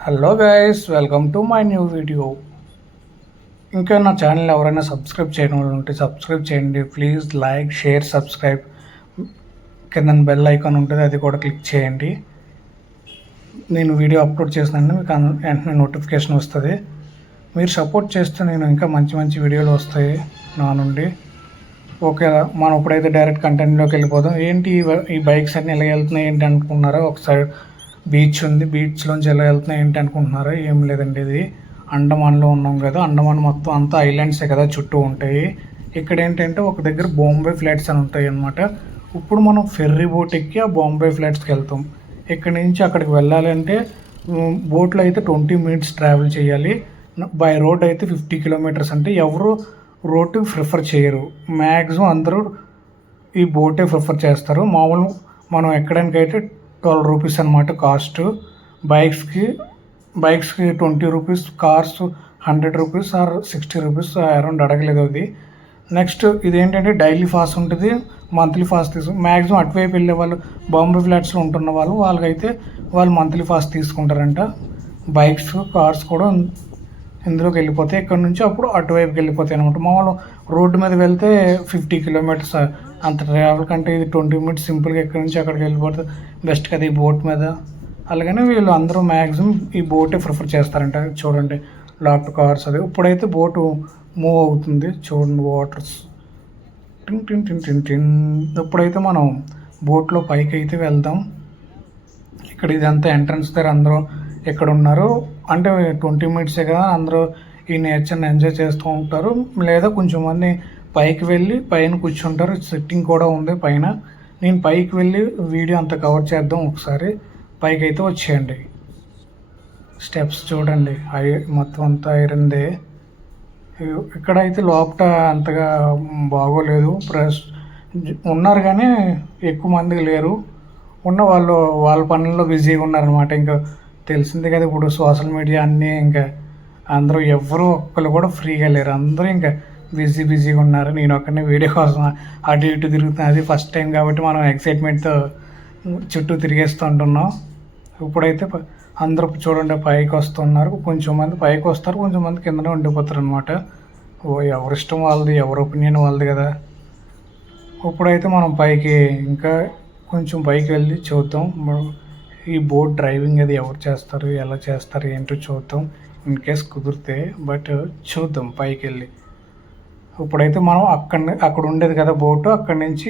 Hello guys, welcome to my new video. ఇంకా నా channel ఎవరైనా సబ్స్క్రైబ్ చేయడం వాళ్ళు ఉంటే సబ్స్క్రైబ్ చేయండి ప్లీజ్. Like, share, subscribe. కింద బెల్ ఐకాన్ ఉంటుంది, అది కూడా క్లిక్ చేయండి. నేను వీడియో అప్లోడ్ చేసినందుకు మీకు వెంటనే నోటిఫికేషన్ వస్తుంది. మీరు సపోర్ట్ చేస్తే నేను ఇంకా మంచి మంచి వీడియోలు వస్తాయి నా నుండి. ఓకే, మనం ఇప్పుడైతే డైరెక్ట్ కంటెంట్లోకి వెళ్ళిపోదాం. ఏంటి ఈ బైక్స్ అన్నీ ఎలా వెళ్తున్నాయి ఏంటి అనుకుంటున్నారా? ఒకసారి బీచ్ ఉంది, బీచ్లోంచి ఎలా వెళ్తున్నాయి ఏంటి అనుకుంటున్నారా? ఏం లేదండి, ఇది అండమాన్లో ఉన్నాం కదా. అండమాన్ మొత్తం అంతా ఐలాండ్సే కదా, చుట్టూ ఉంటాయి. ఇక్కడ ఏంటంటే ఒక దగ్గర బాంబే ఫ్లైట్స్ అని ఉంటాయి అన్నమాట. ఇప్పుడు మనం ఫెర్రీ బోట్ ఎక్కి ఆ బాంబే ఫ్లైట్స్కి వెళ్తాం. ఇక్కడ నుంచి అక్కడికి వెళ్ళాలంటే బోట్లో అయితే 20 మినిట్స్ ట్రావెల్ చేయాలి. బై రోడ్ అయితే 50 కిలోమీటర్స్. అంటే ఎవరు రోడ్డు ప్రిఫర్ చేయరు, మ్యాక్సిమం అందరూ ఈ బోటే ప్రిఫర్ చేస్తారు. మామూలు మనం ఎక్కడానికైతే 12 రూపీస్ అనమాట కాస్ట్. బైక్స్కి 20 rupees, cars 100 rupees or 60 rupees around అడగలేదు అది. నెక్స్ట్ ఇదేంటంటే డైలీ పాస్ ఉంటుంది, మంత్లీ పాస్ మ్యాక్సిమం అటువైపు వెళ్ళే వాళ్ళు, బాంబే ఫ్లాట్స్లో ఉంటున్న వాళ్ళకైతే వాళ్ళు మంత్లీ పాస్ తీసుకుంటారంట. బైక్స్, కార్స్ కూడా ఇందులోకి వెళ్ళిపోతాయి. ఇక్కడ నుంచి అప్పుడు అటువైపుకి వెళ్ళిపోతాయి అనమాట. మామూలు రోడ్డు మీద వెళ్తే 50 కిలోమీటర్స్ అంత ట్రావెల్ కంటే ఇది 20 మినిట్స్ సింపుల్గా ఎక్కడి నుంచి అక్కడికి వెళ్ళిపోతే బెస్ట్ కదా ఈ బోట్ మీద. అలాగనే వీళ్ళు అందరూ మ్యాక్సిమం ఈ బోటే ప్రిఫర్ చేస్తారంట. చూడండి, లాట్ కార్స్ అది. ఇప్పుడైతే బోటు మూవ్ అవుతుంది, చూడండి వాటర్స్ టిన్ టిన్ టిన్ టిన్ టిన్. ఇప్పుడైతే మనం బోట్లో పైకి అయితే వెళ్దాం. ఇక్కడ ఇదంతా ఎంట్రన్స్ దగ్గర అందరూ ఎక్కడ ఉన్నారు అంటే 20 మినిట్సే కదా, అందరూ ఈ నేచర్ని ఎంజాయ్ చేస్తూ ఉంటారు. లేదా కొంచెం మంది పైకి వెళ్ళి పైన కూర్చుంటారు, సిట్టింగ్ కూడా ఉంది పైన. నేను పైకి వెళ్ళి వీడియో అంతా కవర్ చేద్దాం. ఒకసారి పైకి అయితే వచ్చేయండి. స్టెప్స్ చూడండి, మొత్తం అంతా ఐరన్దే. ఇక్కడైతే లోపల అంతగా బాగోలేదు, ప్రెస్ ఉన్నారు కానీ ఎక్కువ మంది లేరు. ఉన్న వాళ్ళు వాళ్ళ పనుల్లో బిజీగా ఉన్నారనమాట. ఇంకా తెలిసిందే కదా ఇప్పుడు సోషల్ మీడియా అన్నీ, ఇంకా అందరూ ఎవ్వరూ ఒక్కరు కూడా ఫ్రీగా లేరు, అందరూ ఇంకా బిజీగా ఉన్నారు. నేను ఒక్కనే వీడియో కోసం అటు ఇటు తిరుగుతున్నాను. అది ఫస్ట్ టైం కాబట్టి మనం ఎక్సైట్మెంట్తో చుట్టూ తిరిగేస్తూ ఉంటున్నాం. ఇప్పుడైతే అందరూ చూడండి పైకి వస్తున్నారు. కొంచెం మంది పైకి వస్తారు, కొంచెం మంది కిందనే ఉండిపోతారు అనమాట. ఎవరిష్టం వాళ్ళది, ఎవరి ఒపీనియన్ వాళ్ళది కదా. ఇప్పుడైతే మనం పైకి ఇంకా కొంచెం పైకి వెళ్ళి చూద్దాం. ఈ బోట్ డ్రైవింగ్ అది ఎవరు చేస్తారు, ఎలా చేస్తారు ఏంటో చూద్దాం, ఇన్ కేస్ కుదిరితే. బట్ చూద్దాం పైకి వెళ్ళి. ఇప్పుడైతే మనం అక్కడ ఉండేది కదా బోటు, అక్కడి నుంచి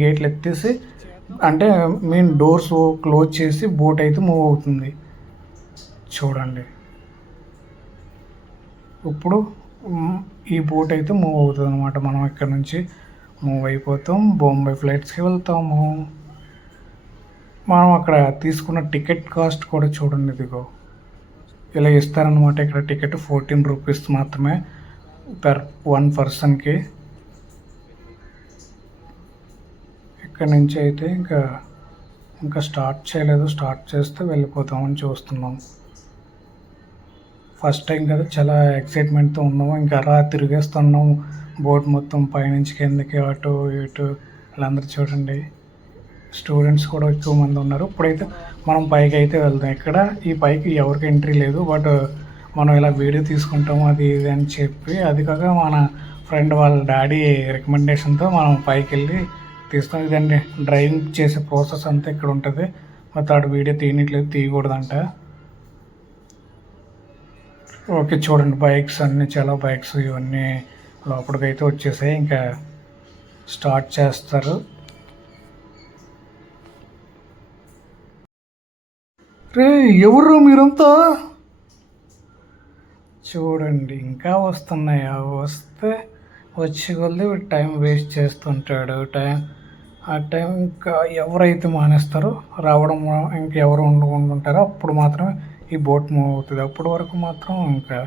గేట్లు ఎత్తేసి అంటే మెయిన్ డోర్స్ క్లోజ్ చేసి బోట్ అయితే మూవ్ అవుతుంది. చూడండి, ఇప్పుడు ఈ బోట్ అయితే మూవ్ అవుతుంది అనమాట. మనం ఇక్కడ నుంచి మూవ్ అయిపోతాం, బాంబే ఫ్లైట్స్కి వెళ్తాము. మనం అక్కడ తీసుకున్న టికెట్ కాస్ట్ కూడా చూడండి, ఇదిగో ఇలా ఇస్తారనమాట. ఇక్కడ టికెట్ 14 రూపీస్ మాత్రమే పర్ 1 పర్సన్కి. ఇక్కడ నుంచి అయితే ఇంకా స్టార్ట్ చేయలేదు, స్టార్ట్ చేస్తే వెళ్ళిపోతామని చూస్తున్నాం. ఫస్ట్ టైం కదా, చాలా ఎక్సైట్మెంట్తో ఉన్నాము. ఇంకా అలా తిరిగేస్తున్నాము బోట్ మొత్తం పైనుంచి కిందకి, అటు ఇటు. వీళ్ళందరూ చూడండి, స్టూడెంట్స్ కూడా ఎక్కువ మంది ఉన్నారు. ఇప్పుడైతే మనం పైకి అయితే వెళ్దాం. ఇక్కడ ఈ పైకి ఎవరికి ఎంట్రీ లేదు, బట్ మనం ఇలా వీడియో తీసుకుంటాము అది ఇది అని చెప్పి, అది కాక మన ఫ్రెండ్ వాళ్ళ డాడీ రికమెండేషన్తో మనం పైకి వెళ్ళి తీస్తాం. ఇదండి డ్రైవింగ్ చేసే ప్రాసెస్ అంతా ఇక్కడ ఉంటుంది. మరి ఆడు వీడియో తీయకూడదంట. ఓకే, చూడండి బైక్స్ అన్నీ, చాలా బైక్స్ ఇవన్నీ లోపలికైతే వచ్చేసాయి. ఇంకా స్టార్ట్ చేస్తారు. రే, ఎవరు మీరంతా? చూడండి ఇంకా వస్తున్నాయా? వస్తే వచ్చి కొద్ది టైం వేస్ట్ చేస్తుంటాడు. ఆ టైం ఇంకా ఎవరైతే మానేస్తారో రావడం, ఇంకెవరు ఉండుకుంటుంటారో అప్పుడు మాత్రమే ఈ బోట్ మూవ్ అవుతుంది. అప్పటి వరకు మాత్రం ఇంకా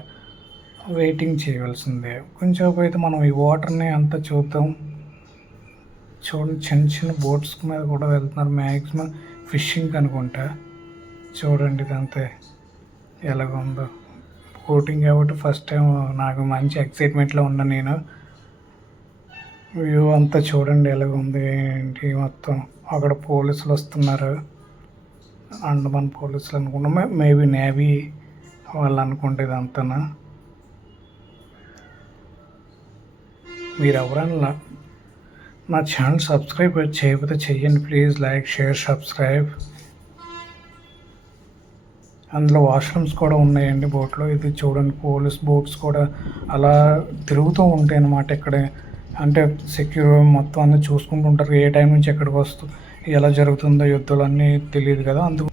వెయిటింగ్ చేయవలసిందే. కొంచెం అయితే మనం ఈ వాటర్ని అంతా చూద్దాం. చూడండి, చిన్న చిన్న బోట్స్ మీద కూడా వెళ్తున్నారు, మ్యాక్సిమం ఫిషింగ్ అనుకుంటా. చూడండి ఇదంతా ఎలాగుందో. బోటింగ్ కాబట్టి ఫస్ట్ టైం నాకు మంచి ఎక్సైట్మెంట్లో ఉన్నా నేను. వ్యూ అంతా చూడండి ఎలాగుంది ఏంటి మొత్తం. అక్కడ పోలీసులు వస్తున్నారు. అండమాన్ పోలీసులు అనుకున్నా, మేబీ నేవీ వాళ్ళు అనుకుంటే ఇదంతా. మీరు ఎవరైనా నా ఛానల్ సబ్స్క్రైబ్ చేయకపోతే చెయ్యండి ప్లీజ్. Like, share, subscribe. అందులో వాష్రూమ్స్ కూడా ఉన్నాయండి బోట్లో. ఇది చూడండి, పోలీస్ బోట్స్ కూడా అలా తిరుగుతూ ఉంటాయి అన్నమాట. ఇక్కడ అంటే సెక్యూర్ మొత్తం అన్నీ చూసుకుంటూ ఉంటారు. ఏ టైం నుంచి ఎక్కడికి వస్తూ ఎలా జరుగుతుందో యుద్ధాలు అన్నీ తెలియదు కదా, అందుకు.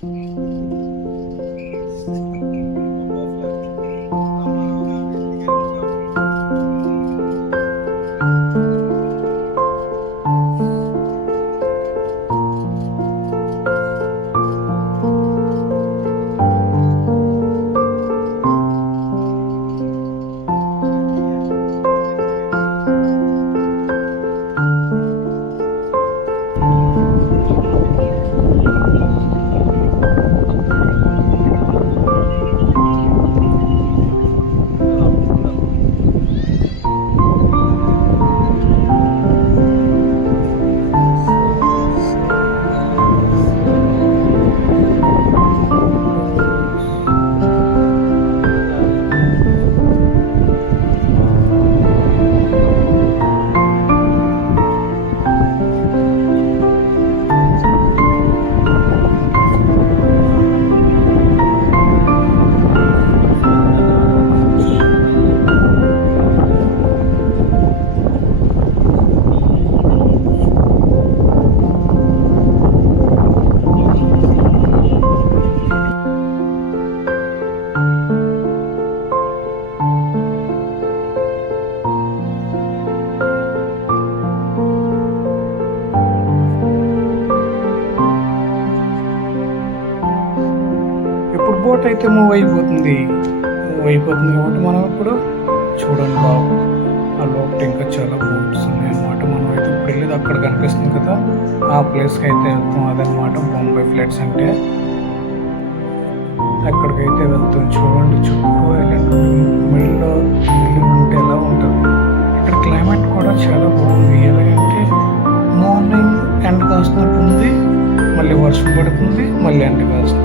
బోట్ అయితే మూవ్ అయిపోతుంది కాబట్టి మనం ఇప్పుడు చూడండి బాబు, ఆ లోపల ఇంకా చాలా బోట్స్ ఉన్నాయి అన్నమాట. మనం అయితే ఇప్పుడు వెళ్ళేది అక్కడ కనిపిస్తుంది కదా, ఆ ప్లేస్కి అయితే వెళ్తాం. అదనమాట బొంబాయి ఫ్లైట్స్ అంటే. అక్కడికైతే వెళ్తాం. చూడండి, చుట్టూ మిడిల్లో ఉంటే ఎలా ఉంటుంది. ఇక్కడ క్లైమేట్ కూడా చాలా బాగుంది. ఎలాగంటే మార్నింగ్ ఎండ కాస్తున్నట్టు ఉంది, మళ్ళీ వర్షం పడుతుంది, మళ్ళీ ఎండ కాస్తుంది.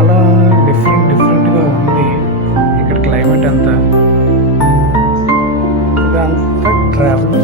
అలా డిఫరెంట్గా ఉంది ఇక్కడ క్లైమేట్ అంతా. ఇదంతా ట్రావెల్.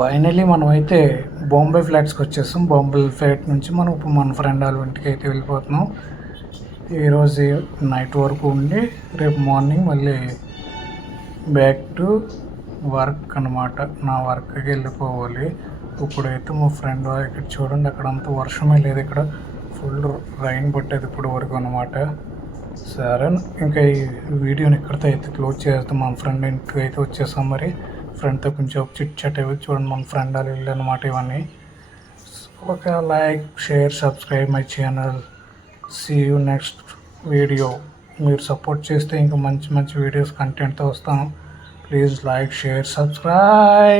ఫైనలీ మనమైతే బాంబే ఫ్లాట్స్కి వచ్చేసాం. బాంబే ఫ్లాట్ నుంచి మనం ఇప్పుడు మన ఫ్రెండ్ వాళ్ళ ఇంటికి అయితే వెళ్ళిపోతున్నాం. ఈరోజు నైట్ వరకు ఉండి రేపు మార్నింగ్ మళ్ళీ బ్యాక్ టు వర్క్ అన్నమాట. నా వర్క్కి వెళ్ళిపోవాలి. ఇప్పుడైతే మా ఫ్రెండ్ ఇక్కడ చూడండి, అక్కడ అంత వర్షమే లేదు, ఇక్కడ ఫుల్ రైన్ పట్టేది ఇప్పుడు వరకు అనమాట. సరే, ఇంకా ఈ వీడియోని ఇక్కడితో అయితే క్లోజ్ చేస్తాం. మన ఫ్రెండ్ ఇంటికి అయితే వచ్చేసాం. మరి ఫ్రెండ్తో కొంచెం చిట్ చాట్ అయ్యి చూడండి, మన ఫ్రెండ్ వాళ్ళు ఇల్లు అనమాట ఇవన్నీ. Okay, like, share, subscribe my channel. See you next video. మీరు సపోర్ట్ చేస్తే ఇంకా మంచి మంచి వీడియోస్ కంటెంట్తో వస్తాను. Please like, share, subscribe.